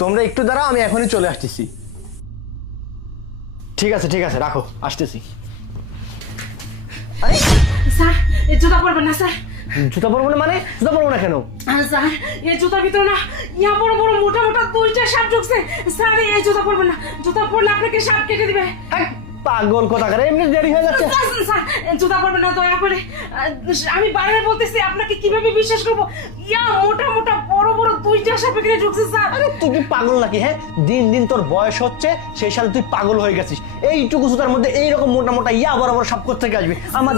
তোমরা একটু দাঁড়াও, আমি এখনই চলে আসতেছি। ঠিক আছে রাখো, আসতেছি। আরে স্যার এই জুতা পরবেন না স্যার। জুতা পরবো না মানে? জুতা পরবো না কেন? স্যার এই জুতার ভিতরে না ইয়া বড় বড় মোটা মোটা দুইটা সাপ ঢুকছে। স্যার এই জুতা পরবেন না, জুতা পরলে আপনাকে সাপ কেটে দিবে। পাগল কোথাকার, এমনি দেরি হয়ে যাচ্ছে। স্যার জুতা পরবেন না দয়া করে। আমি বারবার বলতেছি, আপনাকে কিভাবে বিশ্বাস করবো? ইয়া মোটা মোটা বড় বড় দুইটা সাপ এখানে ঢুকছে স্যার। আরে তুই কি পাগল নাকি? হ্যাঁ, দিন দিন তোর বয়স হচ্ছে, সেই সাথে তুই পাগল হয়ে গেছিস। এইটুকু জুতার মধ্যে এইরকম মোটা মোটা ইয়া বড় বড় সাপ কোথা থেকে আসবে? আমার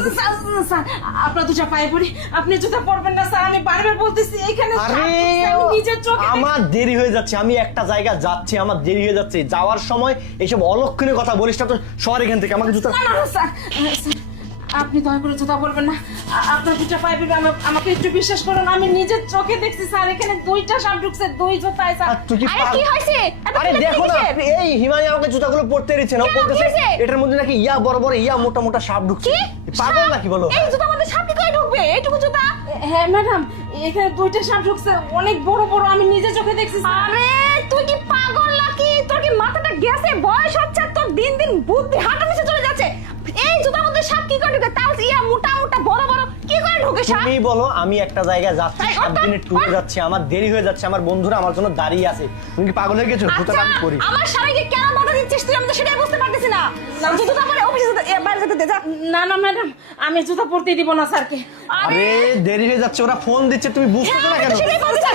স্যার আপনার দুটা পায়ে পড়ি, আপনি জুতা পরবেন না স্যার। আমি বারবার বলতেছি এখানে সাপ আরে ঢুকছে, আমি নিজের চোখে আমার দেরি হয়ে যাচ্ছে, আমি একটা জায়গা যাচ্ছি, আমার দেরি হয়ে যাচ্ছে। যাওয়ার সময় এইসব অলক্ষণীয় কথা বলিস না তো, সর এখান থেকে। আমাকে জুতা না স্যার, আপনি দয়া করে জুতা পরবেন না। আপনার দুটা পায়ে পড়বে, আমাকে একটু বিশ্বাস করুন। আমি নিজের চোখে দেখছি স্যার, এখানে দুইটা সাপ ঢুকছে, দুই জুতায় স্যার। তুই কি আরে কি হয়েছে? আরে দেখো না, এই হিমালয় আমাকে জুতাগুলো পরতে দিচ্ছে না, ও কেন, বলতেছে কি হয়েছে? এটার মধ্যে নাকি ইয়া বড় বড় ইয়া মোটা মোটা সাপ ঢুকছে। কি? পাগল নাকি বলো? এই জুতার মধ্যে সাপ কি করে ঢুকবে? এইটুকু জুতা? হ্যাঁ ম্যাডাম, এখানে দুইটা সাপ ঢুকছে, অনেক বড় বড়, আমি নিজের চোখে দেখছি স্যার। আরে তুই কি পাগল নাকি? তোর কি মাথাটা গেছে? বয়স হচ্ছে তোর, দিন দিন বুদ্ধি হাঁটু নিচে চলে যাচ্ছে। এই জুতার মধ্যে সাপ কি করে ঢুকে? তাও ইয়া মোটা মোটা বড় বড় কি করে ঢুকে সাপ? তুমি বলো, আমি একটা জায়গায় যাচ্ছি, এই, 7 ওটা, দিনের ট্যুরে যাচ্ছি, আমার দেরি হয়ে যাচ্ছে, আমার বন্ধুরা আমার জন্য দাঁড়িয়ে আছে। তুমি কি পাগল হয়ে গেছো? জুতাটা আমি পরি। আমার স্বামীকে কেন বাধা দিচ্ছিস তুই? আমি তো সেটাই বুঝতে পারতেছি না। জুতা পরে অফিসে বাইরে যেতে দে যা। না ম্যাডাম, আমি জুতা পরতেই দিব না স্যারকে। আরে দেরি হয়ে যাচ্ছে, ওরা ফোন দিচ্ছে, তুমি বুঝতেছো না কেন? সেটাই বলছি।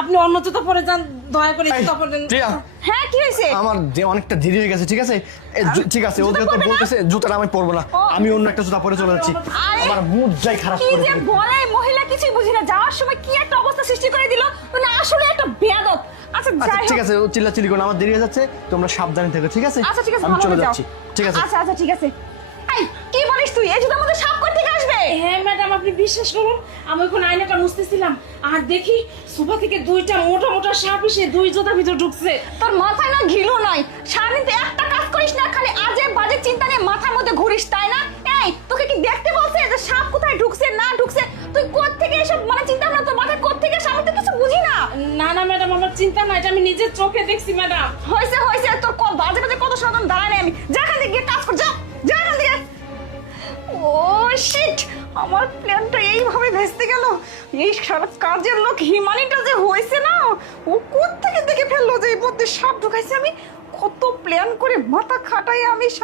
আপনি অন্য জুতা পরে যান, দয়া করে এই, জুতা পরেন। প্রিয়া, হ্যাঁ কি হয়েছে? আমার যে অনেকটা দেরি হয়ে গেছে, ঠিক আছে? ঠিক আছে, ও জুতা যেহেতু পরবে না? বলতেছে জুতাটা আমি পরবো না, ও। আমি অন্য একটা জুতা পরে চলে যাচ্ছি। আরে, আমার মুড যাই খারাপ কি করে যে দিল। বলে মহিলা, কিছুই বুঝি না। যাওয়ার সময় কি একটা অবস্থা সৃষ্টি করে দিল, মানে আসলে একটা বেয়াদব। আচ্ছা আচ্ছা যাই ঠিক হোক। আছে, ও চিল্লাচিল্লি করো না, আমার দেরি হয়ে যাচ্ছে, তোমরা সাবধানে থেকো, ঠিক আছে? আচ্ছা ঠিক আছে, আমি ভালো চলে করে যাও। যাচ্ছি, ঠিক আছে? আচ্ছা ঠিক আছে। এই কি বলিস তুই? এই জুতার মধ্যে সাপ কোথা থেকে আসবে? হ্যাঁ ম্যাডাম, আপনি বিশ্বাস করুন, আমি ওখানে আয়নাটা মুছতেছিলাম আর দেখি সুপা থেকে দুইটা মোটা মোটা সাপ এসে দুই জুতার ভিতর ঢুকছে। তোর মাথায় না ঘিলু নাই? সারাদিন তো একটা কাজ করিস না, খালি আজে বাজে চিন্তা নিয়ে মাথার মধ্যে ঘুরিস, তাই না? এই তোকে কি দেখতে বলছে যে সাপ কোথায় ঢুকছে না ঢুকছে? তুই কোথা থেকে এসব মানে চিন্তা ভাবনা তোর মাথায় কোথা থেকে? আমি তো কিছু বুঝি না। না ম্যাডাম, আমার চিন্তা না, এটা আমি নিজের চোখে দেখছি ম্যাডাম। হয়েছে তোর বাজে বাজে কত সাধারণ দাঁড়ায় নাই আমি। যা এখান থেকে গিয়ে কাজ কর, যা যা এখান থেকে। ও শিট, আমার প্ল্যানটা এইভাবে ভেস্তে গেল। এই সারা কাজের লোক হিমানিটা যে হয়েছে না, ও কোত্থেকে দেখে ফেললো যে এই মধ্যে সাপ ঢুকাইছে। আমি কত প্ল্যান করে মাথা খাটাই আমি